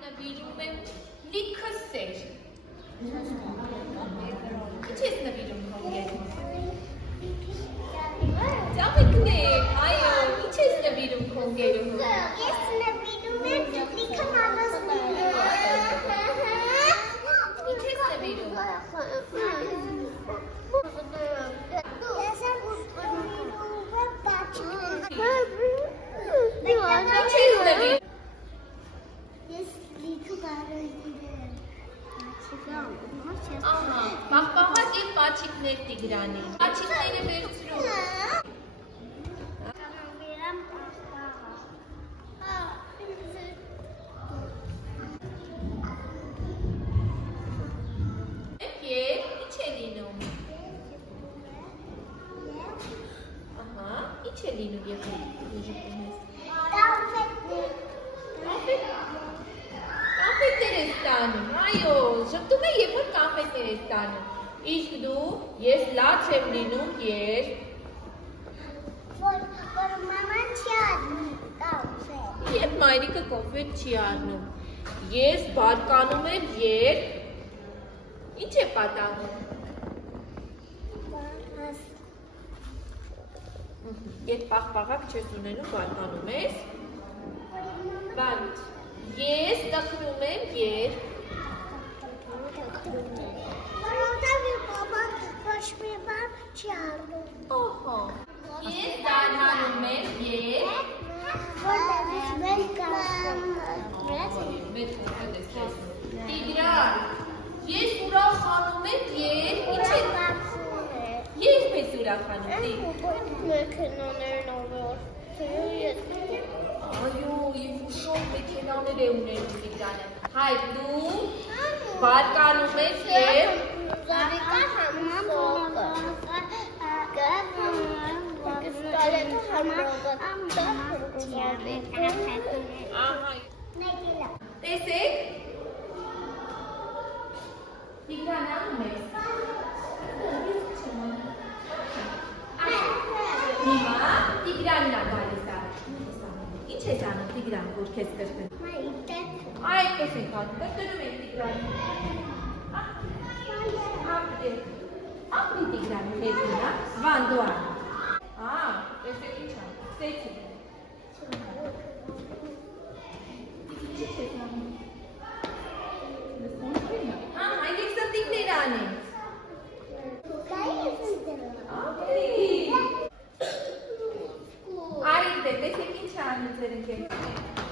նվիրում եմ լիքը սեր։ Ինչ ես նվիրում քո ընկերոջին։ Ծաղիկներ, այո, ինչ ես նվիրում քո ընկերոջին։ Ես նվիրում եմ լիքը մամասներ։ Ինչ ես նվիրում։ Ահա, պաղպաղած և պաչիկներ Տիգրանի։ Պաչիկները վերցրու։ Եվ ինչ է լինում։ Ահա, ինչ է լինում և կամպետներ ես տանում, այո, ժպտում է, երբ որ կամպետներ ես տանում։ Իսկ դու, ես լաց եմ լինում, երբ որ մաման չի առնում կաֆե։ Երբ մայրիկը կոֆե չի առնում։ Ես բարկանում եմ, երբ ինչ է պատահում։ Երբ պաղպաղակ չես ունենում, բարկանում ես։ Բանջ։ Ես տխրում եմ, երբ որովհետև պապան ոչ մի բան չի առնում։ Օհո։ Ես դառնում եմ, երբ որտեղից մեր կաֆե։ Տիգրան, ես ուրախանում եմ, երբ ինչ է։ Երբ ես ուրախանում, Մեքենաներն ավարտել ես։ Այո, և շոտ մեքենաներ է ունենում Տիգրանը։ Հայ, դու բարկանում ես և Զավիկա համոզոկը։ Տեսեք։ Տիգրան անում ես։ Հիմա Տիգրանն է գալիս է։ Ինչ ես անում Տիգրան, որ քեզ կրկնում։ Այդպես ենք անում, կրկնում ենք Տիգրանին։ Ապրի Տիգրան, քեզին, հա, Վան դու ան։ Տեսեք ինչ ան, ստեցի։ Ինչ ես անում։ Ահա, ես սրտիկներ անեմ։ Այդտեղ, տեսեք ինչ անում ձեր ընկերները։